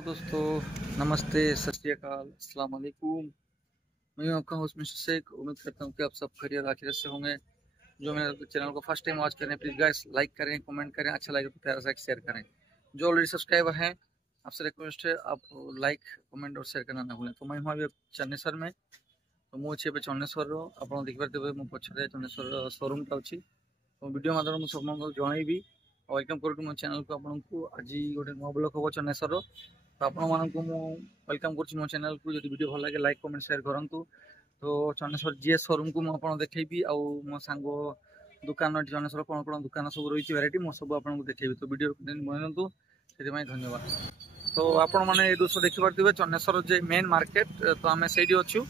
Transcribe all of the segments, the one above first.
Hello दोस्तों, नमस्ते, सत श्री अकाल, अस्सलाम वालेकुम। मैं हूं आपका होस्ट मिस्टर शेख। उम्मीद करता हूं कि आप सब खैरियत आखिरत से होंगे। जो मेरे चैनल को फर्स्ट टाइम वॉच करें, प्लीज गाइस लाइक करें, कमेंट करें, अच्छा लगे तो प्यारा सा शेयर करें। जो ऑलरेडी सब्सक्राइबर हैं, आपसे रिक्वेस्ट है आप लाइक कमेंट और शेयर करना ना भूलें। तो मैं हूँ अभी चन्नेश्वर में, तो मुझे ଏବେ ଚନ୍ନେଶ୍ୱରର ଆପଣ ଦେଖିପାରୁଥିବେ ମୋ ପଛରେ ଚନ୍ନେଶ୍ୱର ଶୋରୁମଟା ଅଛି। तो वीडियो माध्यम ମୁଁ ସମସ୍ତଙ୍କୁ ଜଣାଇବି। ୱେଲକମ୍ କରୁଛି ମୋ ଚ୍ୟାନେଲକୁ ଆପଣଙ୍କୁ। ଆଜି ଗୋଟେ ନୂଆ ବ୍ଲଗ୍ ହେବ ଚନ୍ନେଶ୍ୱରର, ତ ଆପଣମାନଙ୍କୁ ମୁଁ ୱେଲକମ୍ କରୁଛି ମୋ ଚ୍ୟାନେଲକୁ। ଯଦି ଭିଡ଼ିଓ ଭଲ ଲାଗେ ଲାଇକ୍ କମେଣ୍ଟ ସେୟାର କରନ୍ତୁ। ତ ଚନ୍ନେଶ୍ୱର ଜିଏସ୍ ଶୋରୁମକୁ ମୁଁ ଆପଣଙ୍କୁ ଦେଖେଇବି, ଆଉ ମୋ ସାଙ୍ଗ ଦୋକାନ ଏଠି ଚନ୍ନେଶ୍ୱର କ'ଣ କ'ଣ ଦୋକାନ ସବୁ ରହିଛି ଭେରାଇଟି ମୁଁ ସବୁ ଆପଣଙ୍କୁ ଦେଖେଇବି। ତ ଭିଡ଼ିଓ ବନାନ୍ତୁ, ସେଥିପାଇଁ ଧନ୍ୟବାଦ। ତ ଆପଣମାନେ ଏ ଦୃଶ୍ୟ ଦେଖିପାରୁଥିବେ ଚନ୍ନେଶ୍ୱର ଯେ ମେନ୍ ମାର୍କେଟ, ତ ଆମେ ସେଇଠି ଅଛୁ।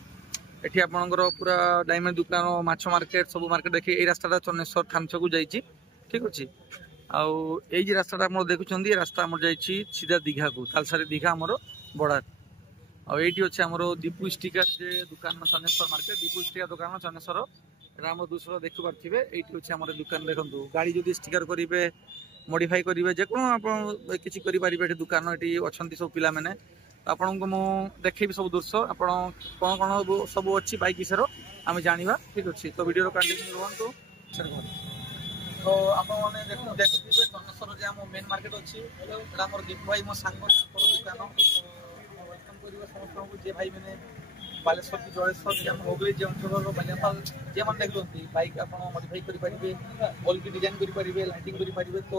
ଏଠି ଆପଣଙ୍କର ପୁରା ଡାଇମଣ୍ଡ ଦୋକାନ, ମାଛ ମାର୍କେଟ, ସବୁ ମାର୍କେଟ ଦେଖି ଏଇ ରାସ୍ତାଟା ଚନ୍ନେଶ୍ୱର ଥାମଛକକୁ ଯାଇଛି, ଠିକ୍ ଅଛି। ଆଉ ଏଇ ଯେ ରାସ୍ତାଟା ଆପଣ ଦେଖୁଛନ୍ତି, ଏ ରାସ୍ତା ଆମର ଯାଇଛି ସିଧା ଦୀଘାକୁ, ତାଲସାରୀ ଦୀଘା ଆମର ବର୍ଡର। ଆଉ ଏଇଠି ଅଛି ଆମର ଦୀପୁ ଷ୍ଟିକର ଯେ ଦୋକାନ ଚନ୍ନେଶ୍ୱର ମାର୍କେଟ, ଦୀପୁ ଷ୍ଟିକର ଦୋକାନ ଚନ୍ନେଶ୍ୱର। ଏଇଟା ଆମର ଦୃଶ୍ୟ ଦେଖିପାରୁଥିବେ। ଏଇଠି ଅଛି ଆମର ଦୋକାନ। ଦେଖନ୍ତୁ, ଗାଡ଼ି ଯଦି ଷ୍ଟିକର କରିବେ, ମଡିଫାଇ କରିବେ, ଯେକୌଣ ଆପଣ କିଛି କରିପାରିବେ ଏଠି ଦୋକାନ। ଏଠି ଅଛନ୍ତି ସବୁ ପିଲାମାନେ। ଆପଣଙ୍କୁ ମୁଁ ଦେଖେଇବି ସବୁ ଦୃଶ୍ୟ, ଆପଣ କ'ଣ କ'ଣ ସବୁ ଅଛି ବାଇକ୍ ବିଷୟରେ ଆମେ ଜାଣିବା, ଠିକ୍ ଅଛି। ତ ଭିଡ଼ିଓର କଣ୍ଟିନ୍ୟୁ ରୁହନ୍ତୁ। ତ ଆପଣମାନେ ଦେଖୁଥିବେ ଚନ୍ନେଶ୍ୱର ଯେ ଆମ ମେନ୍ ମାର୍କେଟ ଅଛି, ଏଇଟା ଆମର ଦୀପୁ ଭାଇ ମୋ ସାଙ୍ଗ, ତାଙ୍କର ଦୋକାନ। ୱେଲକମ୍ କରିବା ସମସ୍ତଙ୍କୁ ଯେ ଭାଇମାନେ ବାଲେଶ୍ୱର କି ଜଳେଶ୍ୱର କି ଆମ ହୁଗଳି ଯେ ଅଞ୍ଚଳର ବାଲିଆପାଳ ଯେମାନେ ଦେଖୁଛନ୍ତି ବାଇକ୍ ଆପଣ ମଡିଫାଇ କରିପାରିବେ, ଭଲକି ଡିଜାଇନ୍ କରିପାରିବେ, ଲାଇଟିଂ କରିପାରିବେ। ତ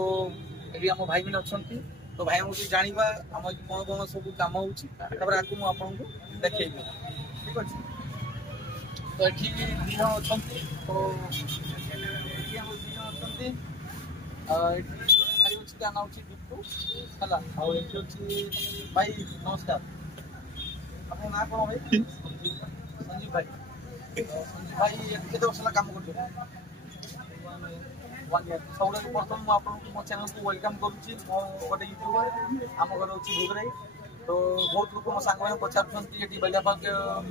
ଏଠି ଆମ ଭାଇମାନେ ଅଛନ୍ତି। ତ ଭାଇମାନଙ୍କୁ ଜାଣିବା ଆମ ଏଠି କ'ଣ କ'ଣ ସବୁ କାମ ହେଉଛି, ତାପରେ ଆଗକୁ ମୁଁ ଆପଣଙ୍କୁ ଦେଖେଇବି, ଠିକ୍ ଅଛି। ତ ଏଠି ଦୁଇ ଜଣ ଅଛନ୍ତି। ତ ଏଠି ଆମର ଦୁଇ ଜଣ ଅଛନ୍ତି। ଏଠି ଭାଇ ଅଛି, ତା ନାଁ ହେଉଛି ଦୀପୁ ହେଲା। ଆଉ ଏଠି ଅଛି ଭାଇ, ନମସ୍କାର। ଆପଣଙ୍କ ନାଁ କ'ଣ ଭାଇ? ସଞ୍ଜୀବ ଭାଇ। ସଞ୍ଜୀବ ଭାଇ କେତେ ବର୍ଷ ହେଲା କାମ କରୁଛନ୍ତି? 1 year। ସବୁଠାରୁ ପ୍ରଥମ ମୁଁ ଆପଣଙ୍କୁ ମୋ ଚ୍ୟାନେଲକୁ ୱେଲକମ୍ କରୁଛି। ମୋ ଗୋଟେ ୟୁଟ୍ୟୁବର, ଆମ ଘର ହେଉଛି ଭୁବରାଇ। ତ ବହୁତ ଲୋକ ମୋ ସାଙ୍ଗମାନେ ପଚାରୁଛନ୍ତି ଏଠି ବାଲିଆପାଳ,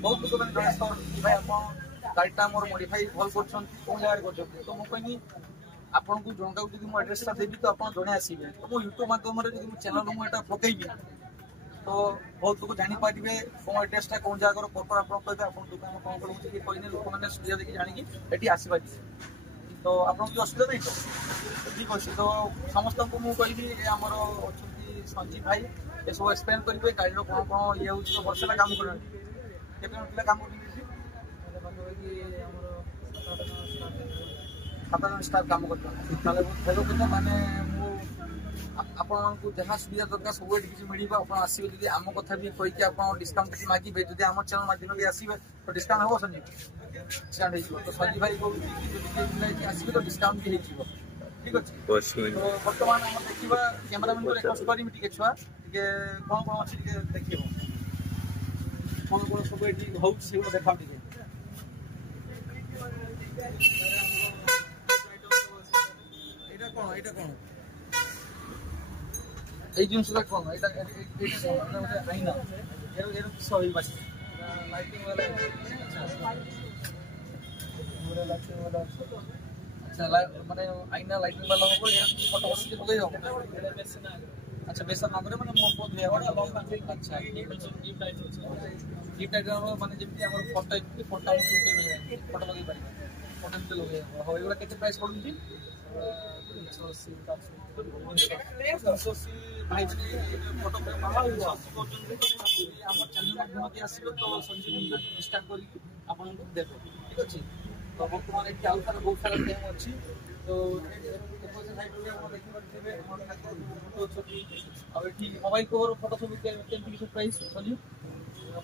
ବହୁତ ଲୋକମାନେ ଜଣେଶ୍ୱର ଭାଇ ଆପଣ ଗାଡ଼ିଟା ମୋର ମଡିଫାଇ ଭଲ କରୁଛନ୍ତି, କେଉଁ ଜାଗାରେ କରୁଛନ୍ତି? ତ ମୁଁ କହିଲି ଆପଣଙ୍କୁ ଜଣକାକୁ ଯଦି ମୁଁ ଆଡ୍ରେସଟା ଦେବି ତ ଆପଣ ଜଣେ ଆସିବେ। ତ ମୋ ୟୁଟ୍ୟୁବ ମାଧ୍ୟମରେ ଯଦି ମୁଁ ଚ୍ୟାନେଲରୁ ମୁଁ ଏଇଟା ପକେଇବି ତ ବହୁତ ଲୋକ ଜାଣିପାରିବେ କ'ଣ ଆଡ୍ରେସଟା କେଉଁ ଜାଗାର। ପ୍ରପର ଆପଣ କହିବେ ଆପଣ ଦୋକାନ କ'ଣ କରୁଛି କି କହିଲେ ଲୋକମାନେ ସୁବିଧା ଦେଖି ଜାଣିକି ଏଠି ଆସିପାରିବେ। ତ ଆପଣଙ୍କୁ କିଛି ଅସୁବିଧା ନାହିଁ ତ? ଠିକ୍ ଅଛି। ତ ସମସ୍ତଙ୍କୁ ମୁଁ କହିବି ଏ ଆମର ଅଛନ୍ତି ସଞ୍ଜୀବ ଭାଇ, ଏସବୁ ଏକ୍ସପ୍ଲେନ୍ କରିବେ ଗାଡ଼ିର କ'ଣ କ'ଣ ଇଏ ହେଉଛି। ତ ବର୍ଷ ହେଲା କାମ କଲେଣି, କେତେ ଜଣ ପିଲା କାମ କରୁଛନ୍ତି ଏଠି? ଆମର 7 ଜଣ ଷ୍ଟାଫ୍ କାମ କରୁଛନ୍ତି। ତାହେଲେ ବହୁତ ଭଲ କଥା। ମାନେ ମୁଁ ଆପଣଙ୍କୁ ଯାହା ସୁବିଧା ଦରକାର ସବୁ ଏଠି କିଛି ମିଳିବ। ଆପଣ ଆସିବେ ଯଦି ଆମ କଥା ବି କହିକି ଆପଣ ଡିସକାଉଣ୍ଟ କିଛି ମାଗିବେ, ଯଦି ଆମ ଚ୍ୟାନେଲ ମାଧ୍ୟମରେ ବି ଆସିବେ ତ ଡିସକାଉଣ୍ଟ ହେବ ସଞ୍ଜୀବ? ଡିସକାଉଣ୍ଟ ହେଇଯିବ। ତ ସଞ୍ଜୀବ ଭାଇ କହୁଛି ଯଦି ଆସିବେ ତ ଡିସକାଉଣ୍ଟ ବି ହେଇଯିବ, ଠିକ୍ ଅଛି। ତ ବର୍ତ୍ତମାନ ଆମେ ଦେଖିବା, କ୍ୟାମେରାମ୍ୟାନଙ୍କୁ ରିକ୍ୱେଷ୍ଟ କରିବି ଟିକେ ଛୁଆ ଟିକେ କ'ଣ କ'ଣ ଅଛି ଟିକେ ଦେଖିବ, କ'ଣ କ'ଣ ସବୁ ଏଠି ହେଉଛି ସେଗୁলো ଦେଖାଅ ଟିକେ। ଏଇଟା କ'ଣ, ଏଇଟା କ'ଣ, এই জিনিসটা কোন এটা এটা আইনা এর কিছু হই বাস লাইটিং वाला পুরো লাইটিং वाला আচ্ছা মানে আইনা লাইটিং वाला হবে এর ফটো বসিয়ে লগাই হবে। আচ্ছা বেসার নামরে মানে মো পদ হয়ে হবে। আচ্ছা গিফট আইটেম মানে যেমনি আমার ফটো একটু ফটো আমি শুট করে ফটো লগাই পারি, ফটো দিতে লগাই হবে। এগুলা কেতে প্রাইস পড়ুছি? 180 ভাই ফটো আমার চ্যানেল মাধ্যমে আসবে তো সঞ্জীব ডিস্টার্ব করি আপনাদের দেখো, ঠিক আছে। তো বর্তমানে একটি আলফার বহুত সারা গেম আছে। তো ଦେଖିପାରୁଥିବେ ଫଟୋ ଛବି ଆଉ ଏଠି ମୋବାଇଲ କଭର ଫଟୋ ସବୁ କେମିତି କିଛି ପ୍ରାଇସ୍ ସଞ୍ଜୀବ?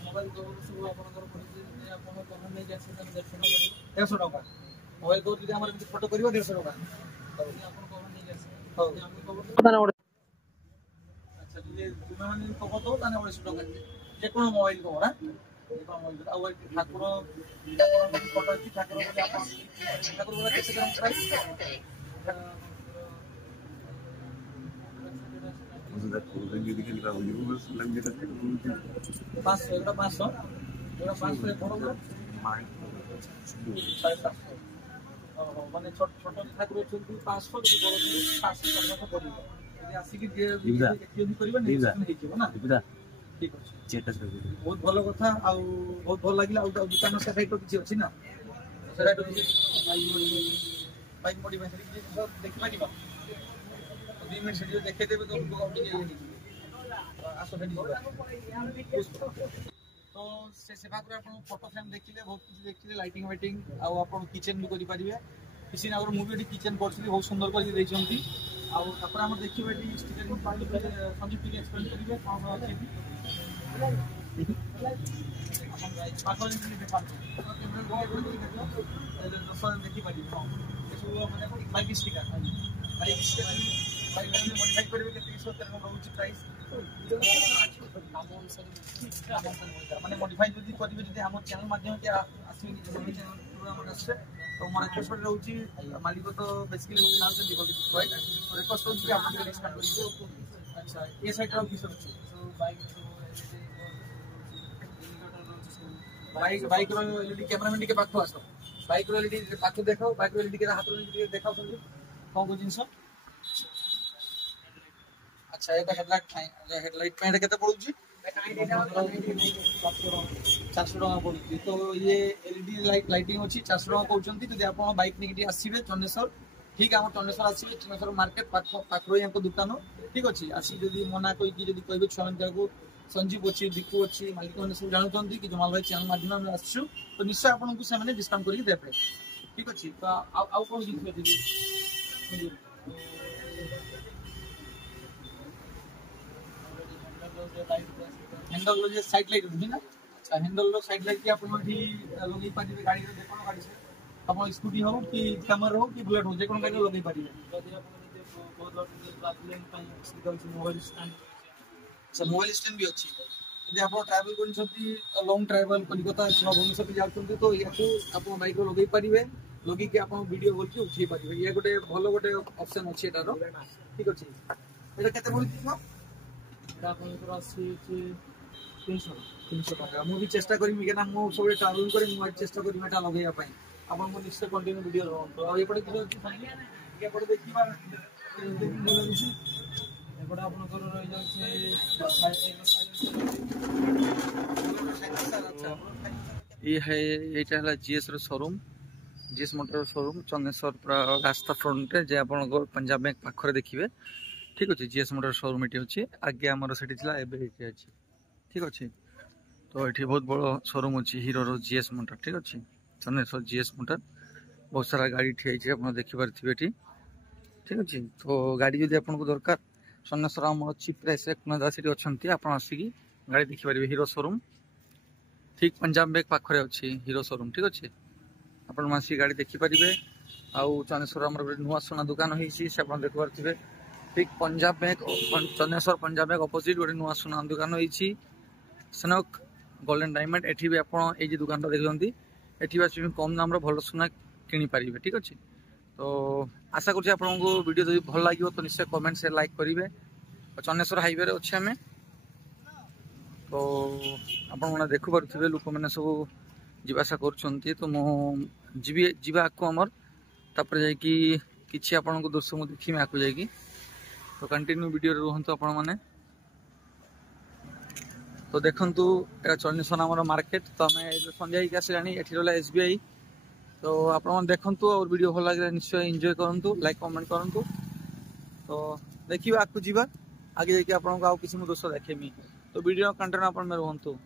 ମୋବାଇଲ କଭର ସବୁ ଆପଣଙ୍କର ପଡ଼ିଛି, ଆପଣ କଭର ନେଇକି ଆସିବେ 150 ଟଙ୍କା। ମୋବାଇଲ କଭର ଯଦି ଆମର ଏମିତି ଫଟୋ କରିବ 150 ଟଙ୍କା। ଆପଣ କଭର ନେଇକି ଆସିବେ। ହଉ আচ্ছা যদি তুমি মানে কভর দেবো তাহলে 150 টাকা যে কোনো মোবাইল কভর। হ্যাঁ ଆଉ ଏଠି ଠାକୁର ଫଟୋ ଅଛି, ଠାକୁର ବୋଲି ଆପଣ ଠାକୁର ଗୁଡ଼ା କେତେ ଗ୍ରାମ ପ୍ରାଇସ୍? 500 ଏଗୁଡ଼ା 500 ଏଗୁଡ଼ା 500 ବଡ଼ 750। ମାନେ ଛୋଟ ଛୋଟ ଠାକୁର ଅଛନ୍ତି 500, ଯଦି ବଡ଼ 500 ପଡ଼ିବ। ଯଦି ଆସିକି ଯଦି କରିବେ ହେଇଯିବ ନା। ठीक अछि बहुत भलो कथा आ बहुत भल लागिला आ दुकान से साइड किछि अछि ना सेटा तो बाइक मॉडिफाई देखि पारिबा 2 मिनट से देखे देबे तो लोग टिके आसो फेडी तो से सेवा करे आपण फोटो फ्रेम देखिले बहुत किछि देखिले लाइटिंग वाइटिंग आ आपण किचन भी करि परिबे किछि ना मु भी किचन करछि बहुत सुंदर कर दै छथि आ तापर हम देखिबे टी स्टिकर में पानी संजीव टी एक्सप्लेन करिवे कोन अछि पाखो देखि बाइक स्टिकर मॉडिफाई करिवे केते सो तरह रहउछि प्राइस माने मॉडिफाई जदी करिवे जदी हमर चैनल माध्यम के आसी चैनल आसे तो मोर रिक्वेस्ट रहउछि मालिक तो बेसिकली हम नाम से लिखो राइट रिक्वेस्ट होछि आपन डिस्काउंट करिवे अच्छा ये साइड रो की सब सो बाइक रो एलईडी कैमरामैन के पाखो आसो बाइक रो एलईडी पाखो देखाओ बाइक रो एलईडी के हाथ रो एलईडी देखाओ कोन को जिंस अच्छा ये हेडलाइट पे केते पडुची 400 टका पडुची तो ये एलईडी लाइटिंग अछि 400 टका कहउचंती जदि आपण बाइक निकटी आसीबे चन्नेश्वर ठीक हम चन्नेश्वर आसीबे चन्नेश्वर मार्केट पाखरो यहां दुकान ठीक अछि आसी जदि मना कोइ की जदि कहबे छन जाको संजीव अछि दिकु अछि मालिक माने सब जानउचंती कि जमाल भाई चैनल माध्यम में आछू तो निश्चय आपण को से माने डिस्काउंट करि देबे ठीक अछि तो आ कोन जिंस अछि हैंडल रो जे साइड लाइट होनी ना अच्छा हैंडल रो साइड लाइट की आपण भी लगे पारिबे गाड़ी रो देखो गाड़ी से आपण स्कूटी हो कि कैमर हो कि बुलेट हो जे कोन गाड़ी लगे पारिबे जदी आपण बहुत ट्रैवलिंग पई स्पीकर मोबाइल स्टैंड अच्छा मोबाइल स्टैंड भी अछि यदि आपण ट्रैवल कोन छथि लॉन्ग ट्रैवल कलकत्ता या भुवनेश्वर जाउछथि तो याकू आपण बाइक रो लगे पारिबे लगी के आपण वीडियो बोल के उठै पारिबे ये गोटे भलो गोटे ऑप्शन अछि एटा रो ठीक अछि एटा केते पड़ि दिबो तीन टका मुझे चेष्टा करी मु सब ट्रावेल कर चेष्टा करी लगे आप निश्चय कंटिन्यू वीडियो रहतु आपटे कि देखा ये है ये जीएस रो शोरूम जीएस मोटर शोरूम चन्नेश्वर रास्ता फ्रंट जे आप पंजाब बैंक पाखरे देखिए ठीक अच्छे जीएस मोटर शोरूम ये अच्छे आगे आमर से ठीक अच्छे तो ये बहुत बड़ शोरूम अच्छी हीरो रो जीएस मोटर ठीक अच्छे चन्नेश्वर जीएस मोटर बहुत सारा गाड़ी ठिया आप देखिपारे ठीक अच्छे तो गाड़ी जब आपको दरकार चन्नेश्वर आम चीप प्राइस कुनादासी अच्छा आप आसिकी गाड़ी देखिपारे हीरो शोरूम ठीक पंजाब बैंक पाखरे अच्छी हीरो शोरूम ठीक अच्छे आपण आसिक गाड़ी देखिपारे आउ चन्नेश्वर आम नुआ सोना दुकान होती से आप देखिपारे ठीक Punjab bank Channeshwar Punjab bank opposite गोटे नुआ सोना दुकान होती सेनक गोल्डन डायमंड एठी भी आपन ए जे दुकान देखते एठी बस कम दाम भल सोना किनी पारिबे ठीक अच्छे तो आशा करुँच आपको वीडियो जब भल लगे तो निश्चय कमेंट से लाइक करेंगे चन्नेश्वर हाईवे अच्छे आम तो आपने देखु पारे लोक मैंने सब जीवासा कर तो मुझे जीवा आको आमर तापर जाकि किसी आपण दृश्य मुझे देखी आको जाकि तो कंटिन्यू वीडियो रुहतु आपण मैंने तो देखंतु एटा चन्नेश्वर आमर मार्केट तो आम संध्या ही आसला ये रहा एसबीआई तो आपण देखंतु और वीडियो भल लगे निश्चय एंजॉय करंतु लाइक कमेंट करंतु तो देखिए आगु जीवा आगे जाके आपको आउ किसी दृश्य देखेमी तो वीडियो कंटिन्यू आपण में रुहतु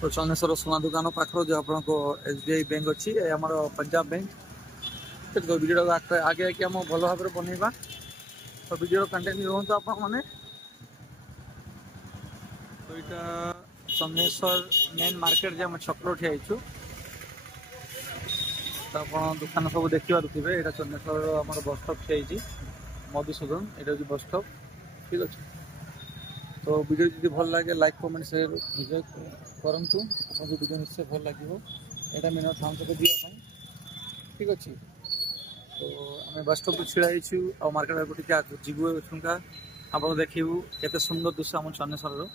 तो चन्नेश्वर सोना दुकान पाखर जो आपको एसबीआई बैंक अच्छी आमर पंजाब बैंक तो वीडियो आगे आके आम भल भाव बनइबा तो वीडियो कंटिन्यू रुहतु आपण माने तो यहाँ चन्नेश्वर मेन मार्केट जे आम छक्र ठिया तो आप दुकान सब देखिए यहाँ चन्नेश्वर आम बस स्टॉप ठिया मधुसूदन ये हूँ बस स्टॉप ठीक अच्छे तो वीडियो जी भल लगे लाइक कमेंट शेयर एंजॉय करंतु आपको वीडियो निश्चय भल लगे यहाँ मेन थाम सहित दिखाई ठीक अच्छे तो आम बस स्टॉप छिड़ा आ मार्केट आगे जीवु छुंका आप देखू केते सुंदर दृश्य आम चन्नेश्वर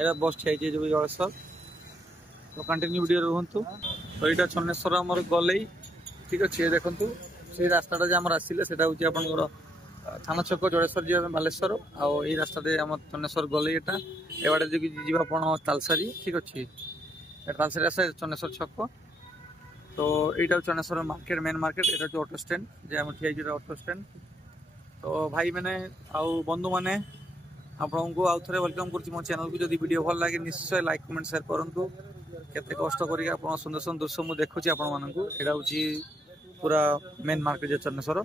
यहाँ बस ठिया जलेश्वर तो कंटिन्यू वीडियो रुहतु तो यहाँ चन्नेश्वर आमर गले ठीक अच्छे देखु से रास्ता जहाँ आम आसिले हूँ आप थाना छक जड़ेश्वर जी बालेश्वर आउ ये रास्ता आम चन्नेश्वर गले यहाँ एबाड़े जी आप तालसारी ठीक अच्छे तालसारी आसे चन्नेश्वर छक तो यहाँ चन्नेश्वर मार्केट मेन मार्केट यहाँ ऑटो स्टैंड जे आम ठिया ऑटो स्टैंड तो भाई मैंने आउ बंधु मैंने आपको आउ थे वेलकम कर मो चैनल को जब वीडियो भल लगे निश्चय लाइक कमेंट शेयर करूँ केते कष्ट करके सुंदर सुंदर दृश्य मुझे देखुची आपण यहाँ हूँ पूरा मेन मार्केट चन्नेश्वर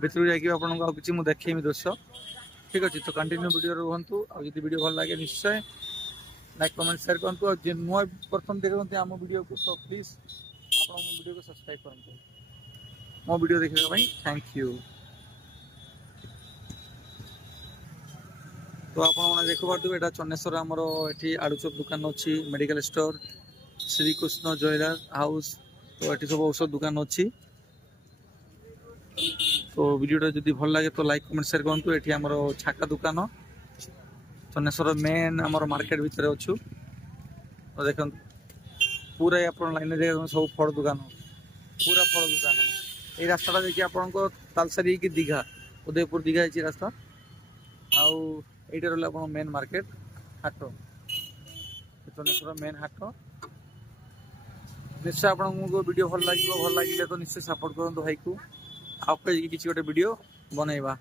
भितर जाकि आपको किसी मुझे देखेमी दृश्य ठीक अच्छे तो कंटिन्यू वीडियो रुहतु आदि वीडियो भल लगे निश्चय लाइक कमेंट शेयर करूँ और जे नुआ प्रथम देखते आम वीडियो को तो प्लीज आप वीडियो को सब्सक्राइब करूँ मो वीडियो देखने थैंक यू। तो आपने देखिए यहाँ चन्नेश्वर आमर ये आलुचप दुकान अच्छी medical store Shrikrishna jeweller house तो ये सब औषध दुकान अच्छी तो वीडियो जब भल लगे तो लाइक कमेंट शेयर करूँ ये आमर छाका दुकान चन्नेश्वर मेन आमर मार्केट भितर अच्छु तो देख पूरा आप लाइन देख सब फल दुकान पूरा फल दुकान ये रास्ता देखिए आपको तालसारी की दीघा उदयपुर दीघा है रास्ता आउ ये रहा मेन मार्केट हाट चन्नेश्वर मेन हाट निश्चय आपको वीडियो भल लगे तो निश्चय सपोर्ट करूँ भाई को आपको किसी गोटे वीडियो बनइबा।